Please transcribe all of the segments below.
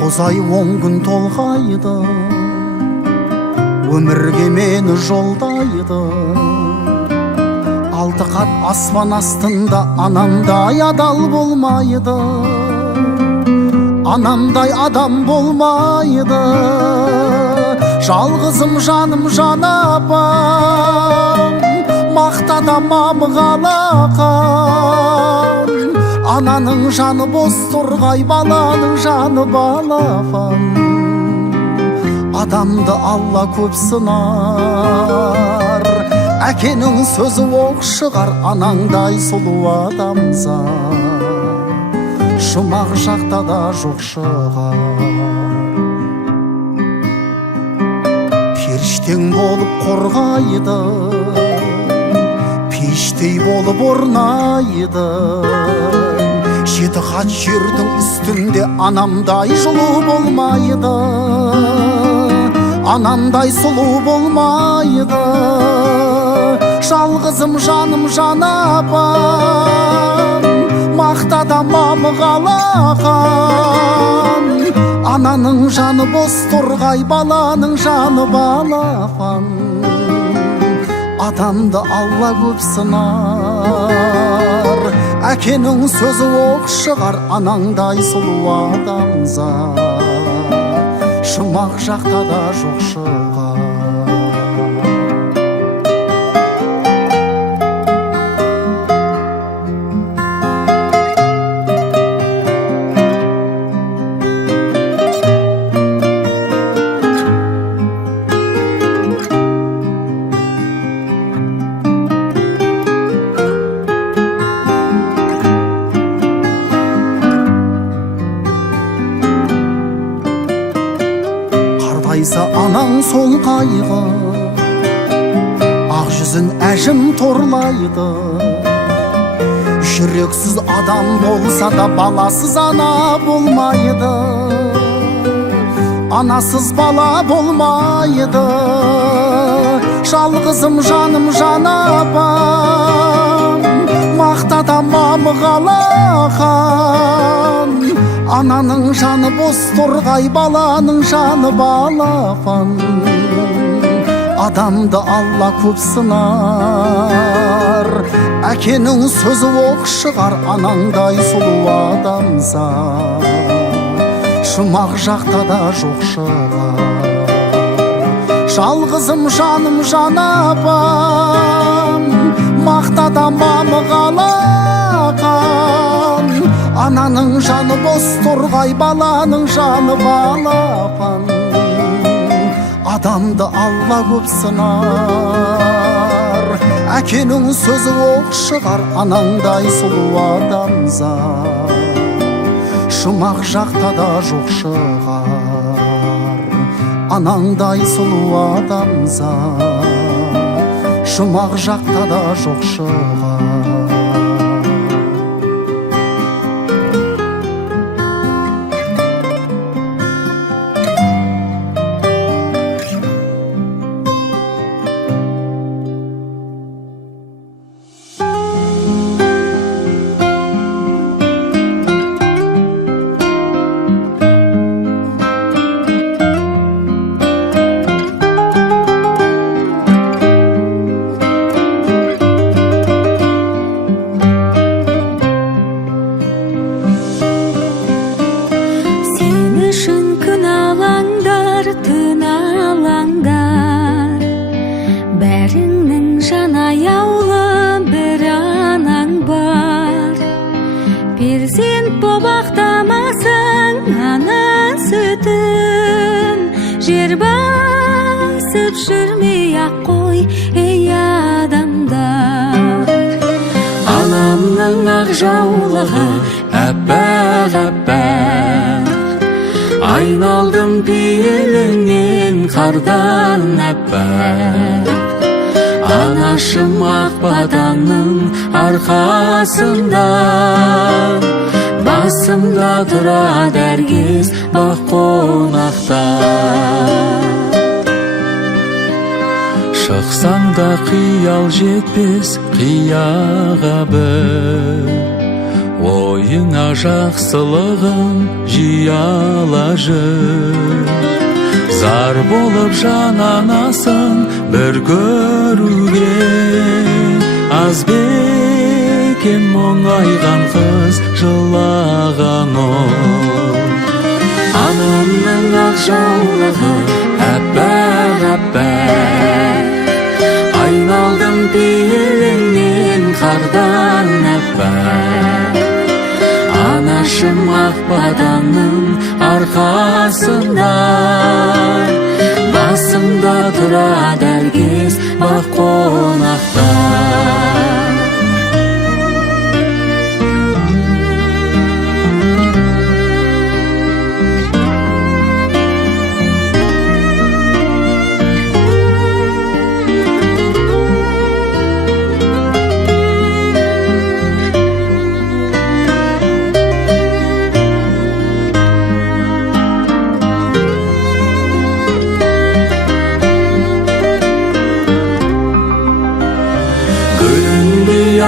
Тоғыз ай 10 күн толғайды, өмірге мені жолдайды. 6 қат аспан астында анамдай адал болмайды, анамдай адам болмайды. Жалғызым жаным жан апам, мақтада мамығалақан. Ананың жаны бос тұрғай, баланың жаны балапан. Адамды Алла көп сынар, әкенің сөзі оқ шығар. Анаңдай сұлу адамзат жұмақ жақта да жоқ шығар. Періштең болып қорғайды, пештей болып орнайды. 7 қат жердің үстінде анамдай жылу болмайды, анамдай сұлу болмайды. Жалғызым жаным жан апам, мақтада мамығалақан. Ананың жаны бос тұрғай, баланың жаны балапан. Адамды Алла көп сынар, әкенің сөзі оқ шығар. Анаңдай сұлу адамзат жұмақ жақта да жоқ шығар. Анаң сол қайғы, ақ жүзін әжім торлайды. Жүрексіз адам болса да баласыз ана болмайды, анасыз бала болмайды. Жалғызым жаным жан апам, мақтада мамығалақан. Ананың жаны бос тұрғай, баланың жаны балапан. Адамды Алла көп сынар, әкенің сөзі оқ шығар. Анаңдай сұлу адамзат жұмақ жақта да жоқ шығар. Жалғызым жаным жан апам, мақтада мамығалақан. Ананың жаны бос тұрғай, баланың жаны балапан. Адамды Алла көп сынар, әкенің сөзі оқ шығар. Анаңдай сұлу адамзат жұмақ жақта да жоқ шығар. Анаңдай сұлу адамзат жұмақ жақта да жоқ шығар. Бәріңнің жан аяулы бір анаң бар. Перзент боп ақтамасың ана сүтін, жер басып жүрмей-ақ қой ей адамдар. Анамның ақ жаулығы әппақ-әппақ, айналдым пейіліңнен қардан әппақ. Анашым ақ батанның арқасында, басымда тұрады әркез бақ қонақта. Шықсаң да қиял жетпес қияға бір, ой бойыңа жақсылығын жияла жүр. Зар болып жананасың бір көруге, аз бекен мұңайған қыз жылаған ол. Анамның ақ жаулығы әппақ-әппақ, айналдым пейіліңнен қардан әппақ. Анашым ақ батаның арқасында, басымда тұрады әркез бақ қонақта.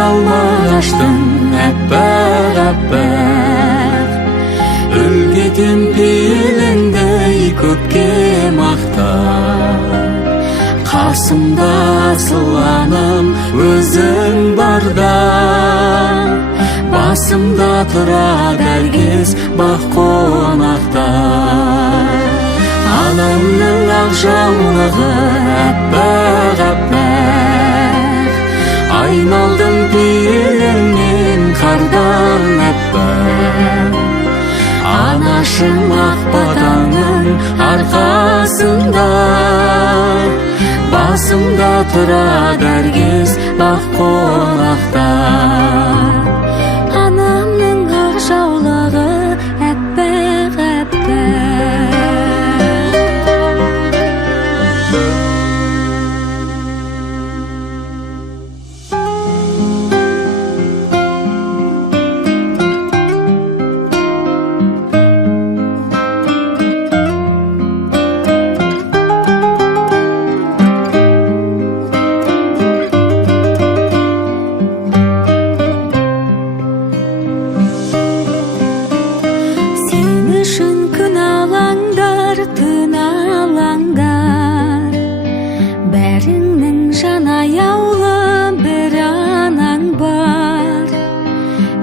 Алмағаштың әппақ-әппақ, үлгетем пейіліңдей көпке мақтап. Қасымда асыланым өзің барда, басымда тұрады әркез бақ қонақта. Анамның ақ жаулығы әппақ-әппақ, айналдым пейіліңнен қардан әппақ. Анашым ақ батаның арқасында, басымда тұрады әркез бақ қонақта. Анамның ақ жаулығы әппақ-әппақ. Күн алаңдар, түн алаңдар, бәріңнің жан аяулы бір анаң бар.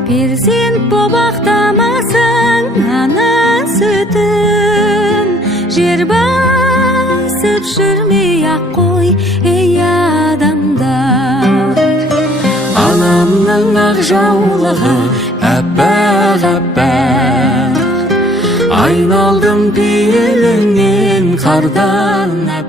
Перзент боп ақтамасың ана сүтін, жер басып жүрмей ақ қой ей адамдар. Анамның ақ жаулығы әппақ-әппақ, айналдым пейіліңнен қардан әппақ.